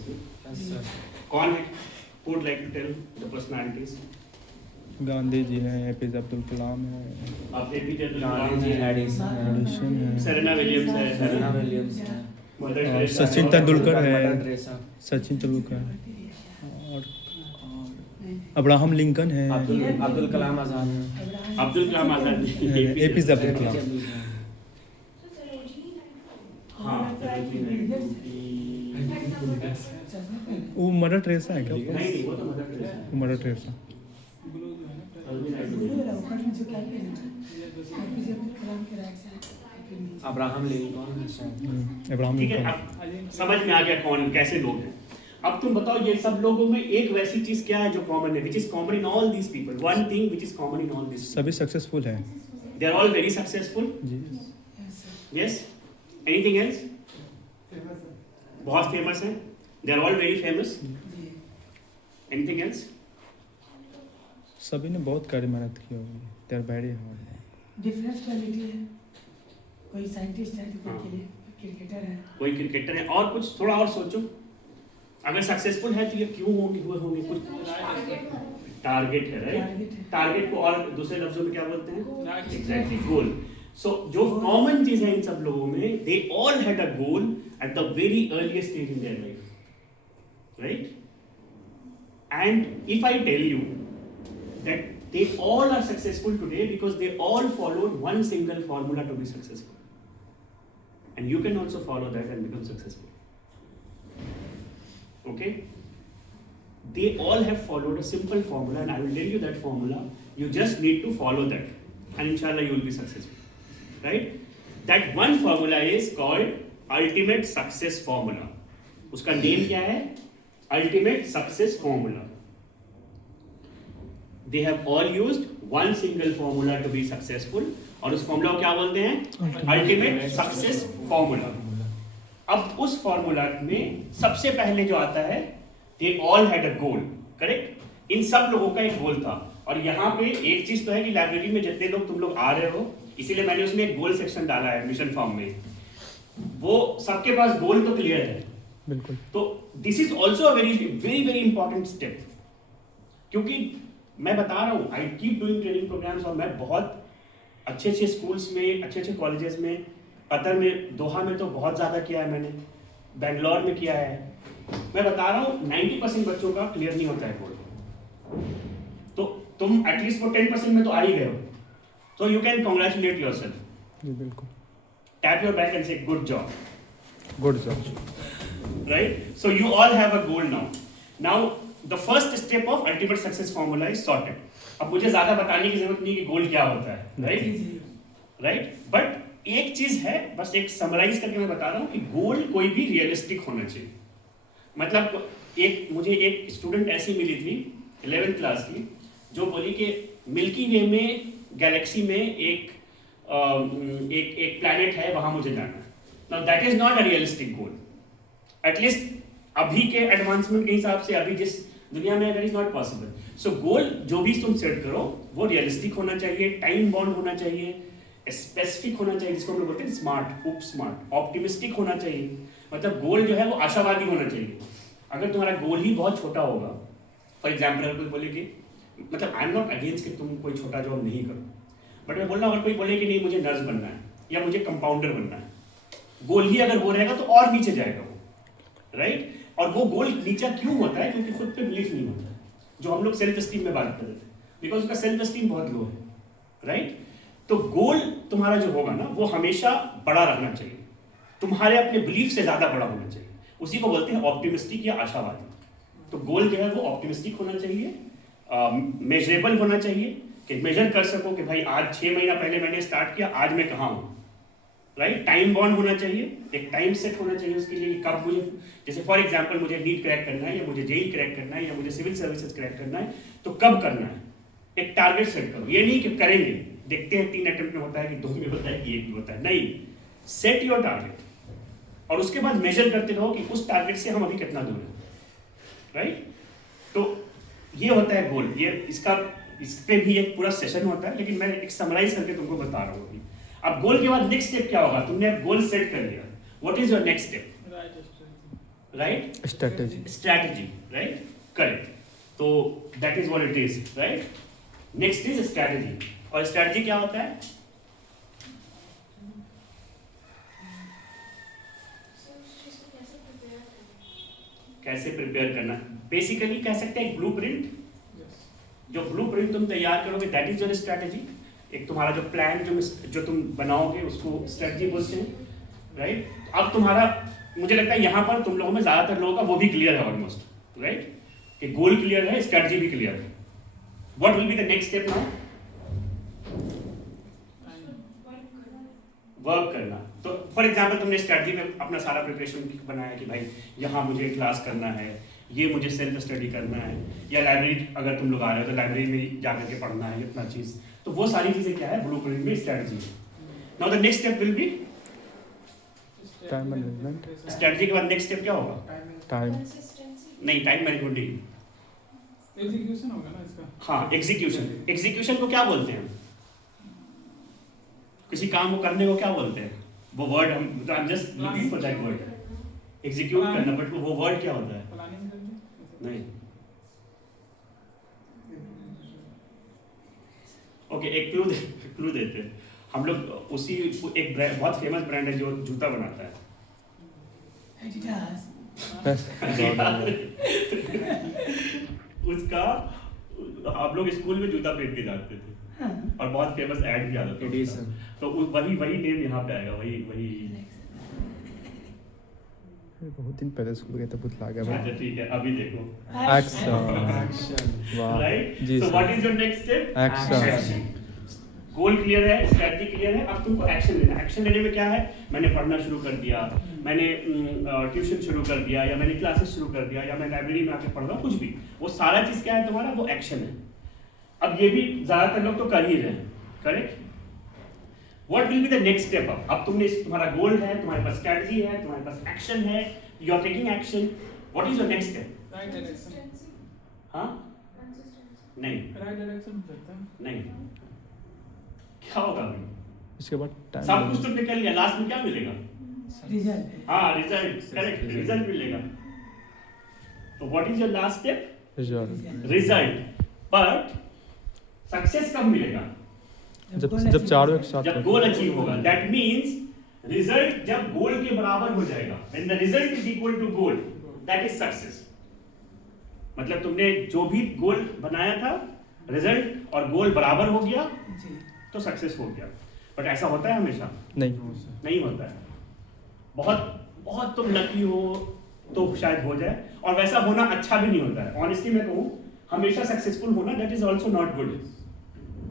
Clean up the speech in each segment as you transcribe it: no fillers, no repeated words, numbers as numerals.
obviously. Yes, sir. कौन है? Who would like to tell the personalities? Gandhi ji हैं, APJ Abdul Kalam है, आप एपीजे अब्दुल कलाम गांधी जी, हैं, एडिसन है, सेरेना विलियम्स है, सेरेना विलियम्स है, मदर और टेरेसा सचिन है, तेंदुलकर मदर है, टेरेसा, सचिन तेंदुलकर और अब्राहम लिंकन है, अब्दुल कलाम आज़ाद है, अब्दुल कलाम आजाद, एपीजे अब्दुल कलाम। हाँ, वो मदर टेरेसा है क्या? नहीं वो तो मदर टेरेसा है। Mother Teresa. अब्राहम लिंकन है। अब्राहम ठीक है, लिंकन। अब समझ में आ गया कौन कैसे लोग हैं। अब तुम बताओ ये सब लोगों में एक वैसी चीज क्या है जो कॉमन है, which is common in all these people, one thing which is common in all this, सभी सक्सेसफुल हैं they are all very successful. जी। Yes, anything else? बहुत फेमस हैं, they are all very famous. Anything else? सभी ने बहुत कड़ी मेहनत की होगी, they are very hard. Difference quality है, कोई साइंटिस्ट है तो कोई क्रिकेटर है, कोई क्रिकेटर है, और कुछ थोड़ा और सोचो, अगर सक्सेसफुल है तो ये क्यों होंगे, हुए होंगे, कुछ टारगेट है, राइट? टारगेट को और दूसरे लफ्जों में क्या बोलते हैं? एग्जैक्टली, गोल। सो जो कॉमन चीज है इन सब लोगों में, they all had a goal at the very earliest stage in their life, right? And if I tell you that they all are successful today because they all followed one single formula to be successful, and you can also follow that and become successful. Okay, they all have followed a simple formula, and I will tell you that formula. You just need to follow that, and inshallah you will be successful, right? That one formula is called ultimate success formula. उसका name क्या है? Ultimate success formula. They have all used one single formula to be successful, और उस formula को क्या बोलते हैं? Ultimate success formula. अब उस फॉर्मूला में सबसे पहले जो आता है, they all had a goal, correct? इन सब लोगों का एक गोल था, और यहाँ पे एक चीज तो है कि लाइब्रेरी में जितने लोग तुम लोग आ रहे हो, इसीलिए मैंने उसमें एक गोल सेक्शन डाला है एडमिशन फॉर्म में, वो सबके पास गोल तो क्लियर है। बिल्कुल। तो this is also a very very very important step, क्योंकि मैं बता रहा हूँ, I keep doing training programs, और मैं बहुत अच्छे अच्छे स्कूल्स में, अच्छे अच्छे कॉलेजेस में, कतर में, दोहा में तो बहुत ज़्यादा किया है मैंने, बेंगलोर में किया है। मैं बता रहा हूँ 90% बच्चों का क्लियर नहीं होता है गोल, तो तुम एटलीस्ट वो 10% में तो आ ही गए हो, तो you can congratulate your self, बिल्कुल। टैप योर बैक एंड से good job, good job, right? So you all have a goal now. Now the first step of ultimate success formula is sorted. अब मुझे ज्यादा बताने की जरूरत नहीं कि गोल क्या होता है, right? Right? But एक चीज है, बस एक समराइज करके मैं बता रहा हूँ कि गोल कोई भी रियलिस्टिक होना चाहिए। मतलब मुझे एक स्टूडेंट ऐसी मिली थी 11th क्लास की, जो बोली कि मिल्की वे में, गैलेक्सी में एक प्लैनेट है, वहां मुझे जाना है। Now that is not a realistic goal. At least अभी के एडवांसमेंट के हिसाब से, अभी जिस दुनिया में, दैट इज नॉट पॉसिबल। सो गोल जो भी तुम सेट करो वो रियलिस्टिक होना चाहिए, टाइम बाउंड होना चाहिए, स्पेसिफिक होना चाहिए, जिसको हम लोग बोलते हैं स्मार्ट, खूब स्मार्ट, ऑप्टिमिस्टिक होना चाहिए। मतलब गोल जो है वो आशावादी होना चाहिए। अगर तुम्हारा गोल ही बहुत छोटा होगा, फॉर एग्जाम्पल अगर कोई बोले कि, मतलब आई एम नॉट अगेंस्ट कि तुम कोई छोटा जॉब नहीं करो, बट मैं बोल रहा हूँ अगर कोई बोले कि नहीं मुझे नर्स बनना है या मुझे कंपाउंडर बनना है, गोल ही अगर वो रहेगा तो और नीचे जाएगा वो, राइट? और वो गोल नीचा क्यों होता है? क्योंकि खुद पे बिलीफ नहीं होता है, जो हम लोग सेल्फ एस्टीम में बात कर रहे थे, बिकॉज उसका सेल्फ एस्टीम बहुत लो है, राइट? तो गोल तुम्हारा जो होगा ना, वो हमेशा बड़ा रहना चाहिए, तुम्हारे अपने बिलीफ से ज्यादा बड़ा होना चाहिए। उसी को बोलते हैं ऑप्टिमिस्टिक या आशावादी। तो गोल जो है वो ऑप्टिमिस्टिक होना चाहिए, मेजरेबल होना चाहिए, कि मेजर कर सको कि भाई आज 6 महीना पहले मैंने स्टार्ट किया, आज मैं कहाँ हूँ, राइट? टाइम बाउंड होना चाहिए, एक टाइम सेट होना चाहिए उसके लिए, कब मुझे, जैसे फॉर एग्जांपल मुझे नीट क्रैक करना है, या मुझे जेई क्रैक करना है, या मुझे सिविल सर्विसेज क्रैक करना है, तो कब करना है? एक टारगेट सेट करो। ये नहीं कि करेंगे, देखते हैं 3 अटेम्प्ट में होता है कि 2 में होता है कि 1 में होता है, नहीं, सेट योर टारगेट, और उसके बाद मेजर करते रहो कि उस टारगेट से हम अभी कितना दूर हैं, राइट? तो ये होता है गोल। ये इस पे भी एक पूरा सेशन होता है, लेकिन मैं एक समराइज करके तुमको बता रहा हूँ अभी। अब गोल के बाद नेक्स्ट स्टेप क्या होगा? तुमने अब गोल सेट कर लिया, what is your next step? right? Strategy. Right? Correct. So that is what it is, right? Next is strategy. और strategy क्या होता है? कैसे प्रिपेयर करना? बेसिकली कह सकते हैं ब्लूप्रिंट। जो ब्लूप्रिंट तुम तैयार करोगे दैट इज योर स्ट्रैटेजी। एक तुम्हारा जो प्लान जो तुम बनाओगे उसको स्ट्रैटेजी बोलते हैं, राइट? अब तुम्हारा मुझे लगता है यहाँ पर तुम लोगों में ज्यादातर लोगों का वो भी क्लियर है ऑलमोस्ट, राइट? कि गोल क्लियर है, स्ट्रैटेजी भी क्लियर है। What will be the next step now? Work करना। तो फॉर एग्जाम्पल तुमने स्ट्रैटेजी में अपना सारा प्रिपरेशन बनाया कि भाई यहाँ मुझे क्लास करना है, ये मुझे सेल्फ स्टडी करना है, या लाइब्रेरी अगर तुम लोग आ रहे हो तो लाइब्रेरी में जाकर के पढ़ना है इतना चीज़। तो वो सारी चीज़ें क्या है ब्लूप्रिंट में स्ट्रैटेजी है। Now the next step will be time management. Strategy के बाद नेक्स्ट स्टेप क्या होगा? टाइम नहीं, टाइम मैनेजमेंट नहीं, एग्जीक्यूशन होगा ना इसका। हाँ एग्जीक्यूशन। एग्जीक्यूशन को क्या बोलते हैं? किसी काम को करने को क्या बोलते हैं? वो वर्ड हम just looking for that word, execute करना, बट वो वर्ड क्या होता है? प्लानिंग करके नहीं। ओके, एक क्लू देते हैं हम लोग। उसी एक बहुत फेमस ब्रांड है जो जूता बनाता है। एडिडास। उसका आप लोग स्कूल में जूता पहन के जाते थे और बहुत फेमस ऐड भी आता था एडिसन। उसका। तो वही नेम यहाँ पे आएगा, वही। बहुत दिन पहले स्कूल गए तो भूत गया भाई। अच्छा ठीक है, अभी देखो। एक्शन। वाह राइट? जी so sir. What is your next step? Action. Goal clear है, स्ट्रैटेजी क्लियर है, अब तुमको एक्शन लेना है। एक्शन लेने में क्या है? मैंने पढ़ना शुरू कर दिया, मैंने ट्यूशन शुरू कर दिया, या मैंने क्लासेस शुरू कर दिया, या मैं लाइब्रेरी में आके पढ़ रहा हूँ, कुछ भी। वो सारा चीज़ क्या है तुम्हारा? वो एक्शन है। अब ये भी ज़्यादातर लोग तो कर ही रहे हैं, correct? What will be the next step? अब तुमने तुम्हारा गोल है, तुम्हारे पास स्ट्रैटेजी है, तुम्हारे पास एक्शन है, you are taking action. What is your next step? Right direction. हाँ? नहीं, राइट डायरेक्शन हो सकता है। नहीं। क्या होगा अभी? इसके बाद टाइम। सब कुछ तुमने कर लिया, लास्ट में क्या मिलेगा? रिजल्ट। हाँ, रिजल्ट। करेक्ट, रिजल्ट मिलेगा। तो what is your last step? Result. But success कब मिलेगा? जब चारों एक साथ जब गोल अचीव होगा। दैट मींस रिजल्ट जब गोल के बराबर हो जाएगा, when the result is equal to goal, that is success. मतलब तुमने जो भी गोल बनाया था, रिजल्ट और गोल बराबर हो गया जी। तो सक्सेस हो गया। बट ऐसा होता है हमेशा? नहीं होता है। बहुत तुम लकी हो तो शायद हो जाए, और वैसा होना अच्छा भी नहीं होता है। ऑनेस्टली मैं कहूँ, हमेशा सक्सेसफुल होना that is also not good.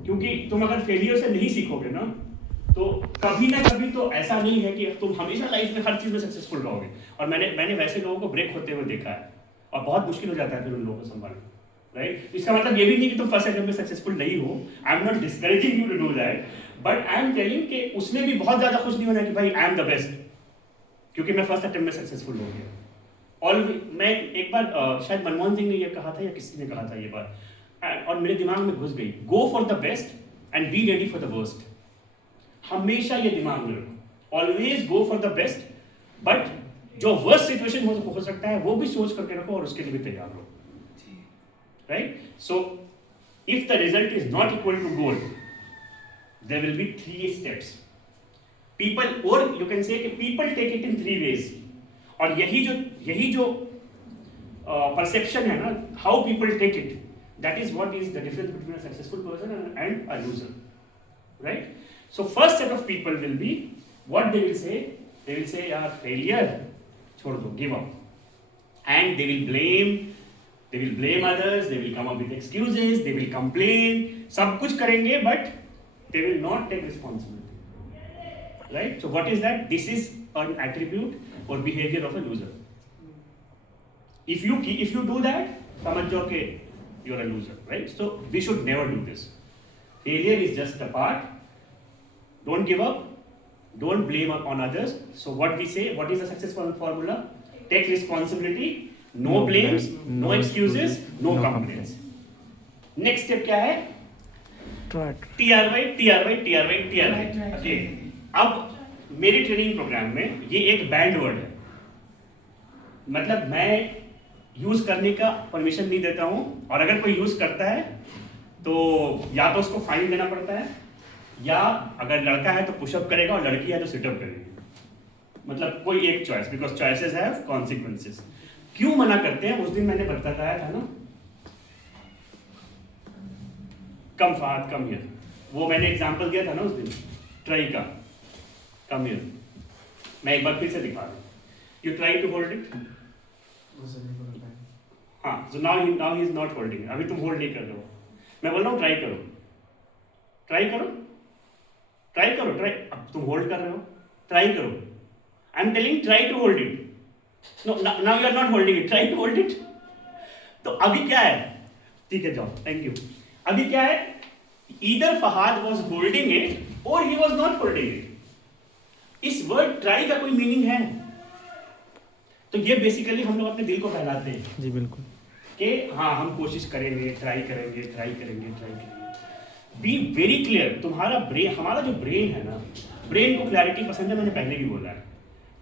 क्योंकि तुम अगर फेलियर से नहीं सीखोगे ना, तो कभी ना कभी तो ऐसा नहीं है कि तुम हमेशा लाइफ में हर चीज में सक्सेसफुल रहोगे। और मैंने वैसे लोगों को ब्रेक होते हुए देखा है, और बहुत मुश्किल हो जाता है फिर उन लोगों को संभालना, राइट? इसका मतलब ये भी नहीं कि तुम फर्स्ट अटेम्प्ट में सक्सेसफुल नहीं हो। I am not discouraging you to do that, but I am telling कि उसमें भी बहुत ज्यादा खुश नहीं होना कि भाई आई एम द बेस्ट, क्योंकि मैं फर्स्ट अटेम्प्ट में सक्सेसफुल हो गया। और मैं एक बार शायद मनमोहन सिंह ने ये कहा था या किसी ने कहा था ये बात, और मेरे दिमाग में घुस गई, go for the best and be ready for the worst. हमेशा ये दिमाग में रखो, always go for the best, but जो वर्स्ट सिचुएशन हो सकता है वो भी सोच करके रखो और उसके लिए भी तैयार रहो, right? So if the result is not equal to goal, there will be 3 steps. People, और यू कैन से कि people take it in 3 ways. और यही जो परसेप्शन है ना, how people take it, that is what is the difference between a successful person and a loser, right? So first set of people will be, what they will say yaar failure chhod do, give up, and they will blame others, they will come up with excuses, they will complain, सब कुछ करेंगे but they will not take responsibility, right? So what is that? This is an attribute or behavior of a loser. If you do that, समझ जाओ कि you are a loser, right? So we should never do this. Failure is just a part. Don't give up. Don't blame on others. So what we say, what is the successful formula? Take responsibility. No blames, no excuses, no complaints. Next step क्या है? TRY. Okay. अब मेरे training programme में ये एक band word है, मतलब मैं यूज करने का परमिशन नहीं देता हूँ, और अगर कोई यूज करता है तो या तो उसको फाइन देना पड़ता है, या अगर लड़का है तो पुशअप करेगा और लड़की है तो सिटअप करेगी। मतलब कोई एक choice, because choices have consequences. क्यों मना करते हैं उस दिन मैंने बताया था ना, कम फात कम हियर, वो मैंने एग्जांपल दिया था ना उस दिन ट्राई का, कम हियर। मैं एक बार फिर से दिखा रहा हूँ, you try to hold it. हाँ, so now he is not holding, अभी तुम होल्ड नहीं कर रहे हो। मैं बोल रहा हूँ ट्राई करो, ट्राई करो, ट्राई करो, ट्राई। अब तुम होल्ड कर रहे हो, ट्राई करो। I am telling try to hold it. No, now you are not holding it, try to hold it. तो अभी क्या है, ठीक है जाओ, थैंक यू। अभी क्या है, either Fahad was holding it और he was not holding it. इस वर्ड ट्राई का कोई मीनिंग है? तो ये बेसिकली हम लोग अपने दिल को बहलाते हैं जी बिल्कुल, कि हाँ हम कोशिश करेंगे, ट्राई करेंगे, ट्राई करेंगे, ट्राई करेंगे। Be very clear. तुम्हारा ब्रेन, हमारा जो ब्रेन है ना, ब्रेन को क्लैरिटी पसंद है, मैंने पहले भी बोला है।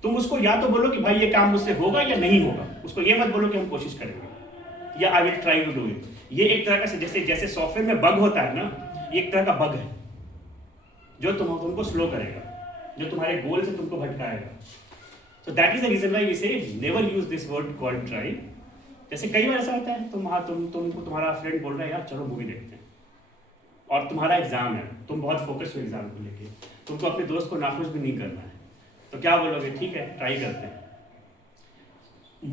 तुम उसको या तो बोलो कि भाई ये काम मुझसे होगा या नहीं होगा, उसको ये मत बोलो कि हम कोशिश करेंगे या I will try to do it. ये एक तरह का जैसे जैसे सॉफ्टवेयर में बग होता है ना, ये एक तरह का बग है जो तुमको स्लो करेगा, जो तुम्हारे गोल से तुमको भटकाएगा। So that is the reason why we say never use this word called try. जैसे कई बार ऐसा होता है, तुमको तुम्हारा फ्रेंड बोल रहा है यार चलो मूवी देखते हैं, और तुम्हारा एग्जाम है, तुम बहुत फोकस हो एग्जाम को लेके, तुमको अपने दोस्त को नाखुश भी नहीं करना है, तो क्या बोलोगे, ठीक है ट्राई करते हैं।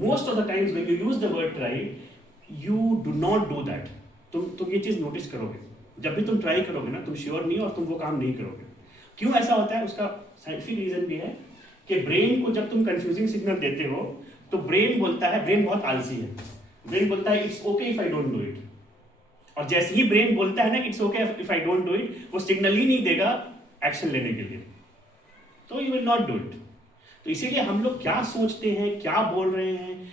Most of the times when you use the word try, you do not do that. तुम ये चीज नोटिस करोगे, जब भी तुम ट्राई करोगे ना, तुम श्योर नहीं हो और तुम वो काम नहीं करोगे। क्यों ऐसा होता है, उसका साइंटिफिक रीजन भी है कि ब्रेन को जब तुम कंफ्यूजिंग सिग्नल देते हो तो ब्रेन बोलता है, ब्रेन बहुत आलसी है, ब्रेन बोलता है it's okay if I don't do it. और जैसे ही ब्रेन बोलता है ना कि it's okay if I don't do it, वो सिग्नल ही नहीं देगा एक्शन लेने के लिए, तो you will not do it. तो इसीलिए हम लोग क्या सोचते हैं, क्या बोल रहे हैं,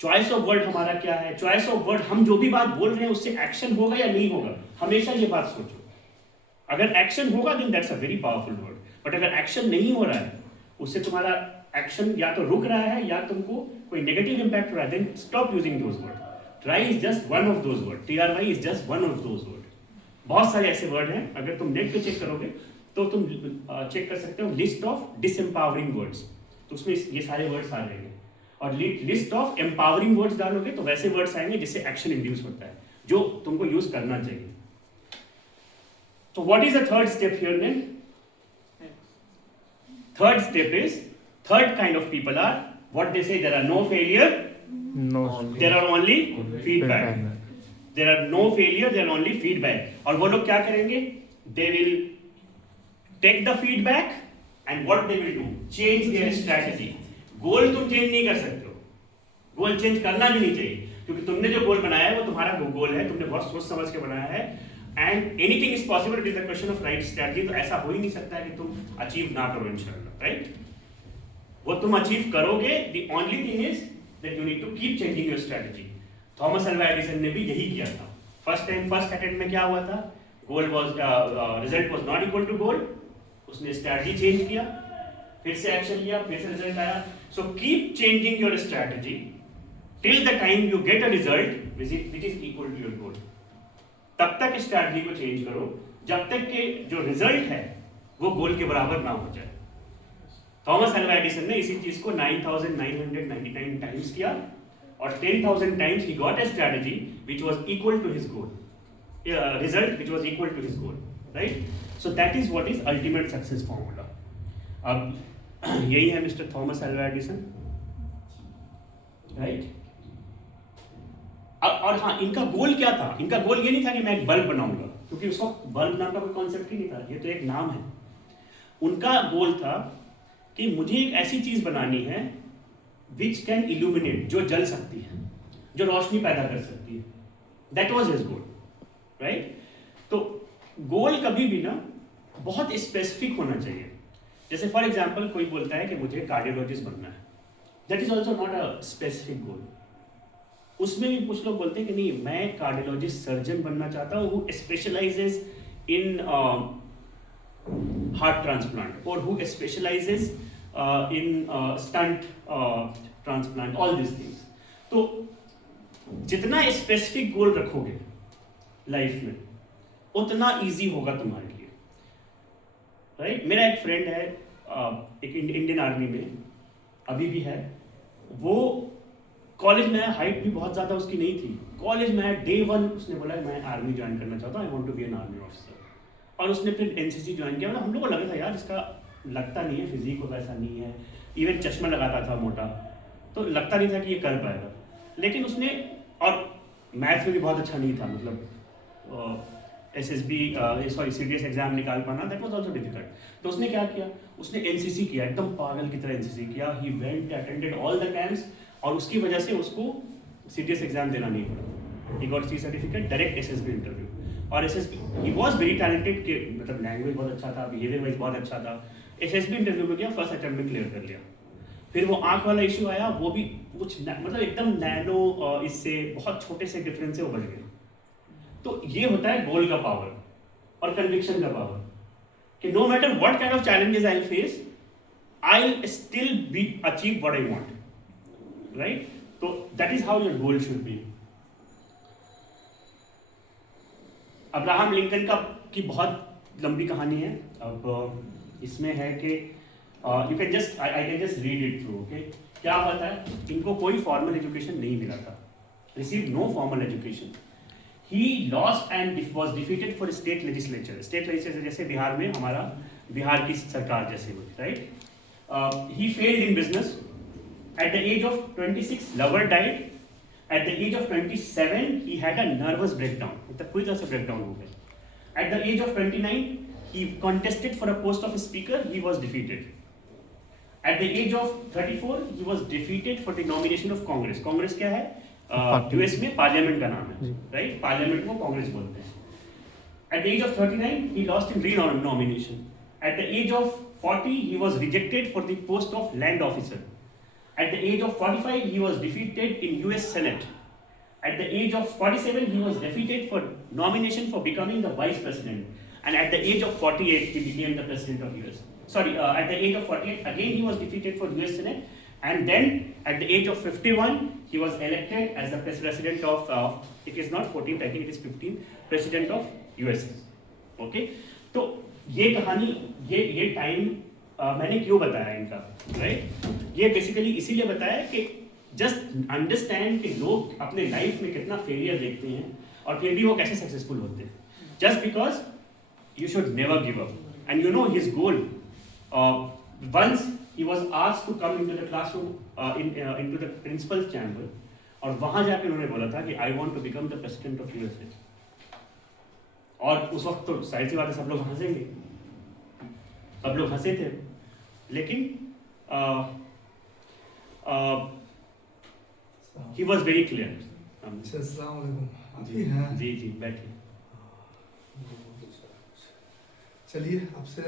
चॉइस ऑफ वर्ड हमारा क्या है, चॉइस ऑफ वर्ड, हम जो भी बात बोल रहे हैं उससे एक्शन होगा या नहीं होगा, हमेशा ये बात सोचो। अगर एक्शन होगा then that's a very powerful word, but अगर एक्शन नहीं हो रहा है, उससे तुम्हारा एक्शन या तो रुक रहा है या तुमको कोई नेगेटिव इंपैक्ट हो रहा है, then stop using those word. Try is just one of those word, TRY is just one of those word. बहुत सारे ऐसे वर्ड हैं, अगर तुम नेट पे चेक करोगे तो तुम चेक कर सकते हो लिस्ट ऑफ डिसएम्पावरिंग वर्ड्स, तो उसमें ये सारे वर्ड्स आ जाएंगे। और लिस्ट ऑफ एम्पावरिंग वर्ड्स डालोगे तो वैसे वर्ड्स आएंगे जिससे एक्शन इंड्यूस होता है, जो तुमको यूज करना चाहिए। तो what is the third step here then? Third step is, third kind of people are what they say, there are no failure, no there are only feedback. There are no failure, there are only feedback. और वो लोग क्या करेंगे? They will take the feedback and what they will do? Change their strategy. गोल तुम change नहीं कर सकते हो, गोल चेंज करना भी नहीं चाहिए, क्योंकि तुमने जो गोल बनाया है वो तुम्हारा गोल है, तुमने बहुत सोच समझ के बनाया है। And anything is possible, it is the question of right strategy. तो ऐसा हो ही नहीं सकता है कि तुम अचीव ना करो इंशाल्लाह, राइट? वो तुम अचीव करोगे। The only thing is that you need to keep changing your strategy. Thomas Alva Edison ने भी यही किया था। फर्स्ट अटेम्प्ट में क्या हुआ था? Goal was result was not equal to goal, उसने स्ट्रेटजी चेंज किया, फिर से एक्शन लिया, फिर से रिजल्ट आया। So keep changing your strategy till the time you get a result which is equal to your goal. तब तक स्ट्रेटजी को चेंज करो जब तक कि जो रिजल्ट है वो गोल के बराबर ना हो जाए। थॉमस अल्वा एडिसन ने इसी चीज को 9999 टाइम्स किया और 10,000 times he got a strategy which was equal to his goal, result which was equal to his goal, right? So that is what is ultimate success formula. अब यही है mister Thomas Alva Edison, right? और हाँ, इनका गोल क्या था? इनका गोल ये नहीं था कि मैं एक बल्ब बनाऊंगा, क्योंकि उस वक्त बल्ब नाम का कोई कॉन्सेप्ट ही नहीं था, ये तो एक नाम है। उनका गोल था कि मुझे एक ऐसी चीज बनानी है विच कैन इल्यूमिनेट, जो जल सकती है, जो रोशनी पैदा कर सकती है। That was his goal, right? तो गोल कभी भी ना बहुत स्पेसिफिक होना चाहिए। जैसे फॉर एग्जाम्पल कोई बोलता है कि मुझे कार्डियोलॉजिस्ट बनना है, that is also not a specific goal. उसमें भी कुछ लोग बोलते हैं कि नहीं, मैं कार्डियोलॉजिस्ट सर्जन बनना चाहता हूँ who specialises in heart transplant और who specialises in stent transplant, all this things. तो जितना स्पेसिफिक गोल रखोगे लाइफ में उतना इजी होगा तुम्हारे लिए, राइट? मेरा एक फ्रेंड है एक इंडियन आर्मी में अभी भी है, वो कॉलेज में हाइट भी बहुत ज़्यादा उसकी नहीं थी, कॉलेज में डे 1 उसने बोला मैं आर्मी ज्वाइन करना चाहता हूँ, I want to be an army officer. और उसने फिर एनसीसी ज्वाइन किया। मतलब हम लोग को लगा था यार इसका लगता नहीं है, फिजिक होगा ऐसा नहीं है, इवन चश्मा लगाता था मोटा, तो लगता नहीं था कि ये कर पाएगा। लेकिन उसने, और मैथ्स में भी बहुत अच्छा नहीं था, मतलब एसएसबी सॉरी सीडीएस एग्जाम निकाल पाना दैट वाज आल्सो डिफिकल्ट। तो उसने क्या किया, उसने एनसीसी किया, एकदम पागल की तरह एनसीसी किया। He went attended all the camps और उसकी वजह से उसको सीडीएस एग्जाम देना नहीं पड़ा। He got C certificate, direct SSB interview. और SSB he was very talented, के मतलब लैंग्वेज बहुत अच्छा था, बिहेवियर वाइज बहुत अच्छा था। एसएसबी इंटरव्यू में गया, फर्स्ट अटेम्प्ट में क्लियर कर लिया। फिर वो आंख वाला इशू आया, वो भी कुछ मतलब एकदम नैनो, इससे बहुत छोटे से डिफरेंस से वो बच गए। तो ये होता है गोल का पावर और कन्विक्शन का पावर, कि no matter what kind of challenges I will face, I will still be achieve what I want, right? तो that is how your goal should be. Abraham Lincoln की बहुत लंबी कहानी है। अब इसमें है कि you can just I can just read it through, okay? क्या होता है, इनको कोई फॉर्मल एजुकेशन नहीं मिला था, receive no formal education. He lost and was defeated for state legislature. State legislature जैसे बिहार में हमारा बिहार की सरकार जैसे हुई, right? He failed in business. At the age of 26, lover died. At the age of 27, he had a nervous breakdown. मतलब पूरी तरह से breakdown हो गया. At the age of 29, he contested for a post of speaker. He was defeated. At the age of 34, he was defeated for the nomination of Congress. Congress क्या है? US में parliament का नाम है, राइट? पार्लियामेंट को कांग्रेस बोलते हैं। At the age of 39, he lost in re-nomination. At the age of 40, he was rejected for the post of land officer. At the age of 45, he was defeated in US Senate. At the age of 47, he was defeated for nomination for becoming the vice president. And at the age of 48, he became the president of US. At the age of 48, again he was defeated for US Senate. And then at the age of 51, he was elected as the president of, it is not 14th, I think it is 15th, president of USA. Okay? तो ये कहानी, ये time मैंने क्यों बताया इनका, right? ये basically इसीलिए बताया कि जस्ट अंडरस्टैंड कि लोग अपने लाइफ में कितना फेलियर देखते हैं और फिर भी वो कैसे सक्सेसफुल होते हैं। Just because you should never give up. And you know his goal. Once he was asked to come into the classroom, into the principal's chamber, और वहाँ जाके उन्होंने बोला था कि I want to become the president of USA. और उस वक्त तो जाहिर सी बात है सब लोग हंसेंगे, सब लोग हंसे थे, लेकिन he was very clear. अस्सलाम वालेकुम। आप ही हैं? जी जी बैठिए। चलिए आपसे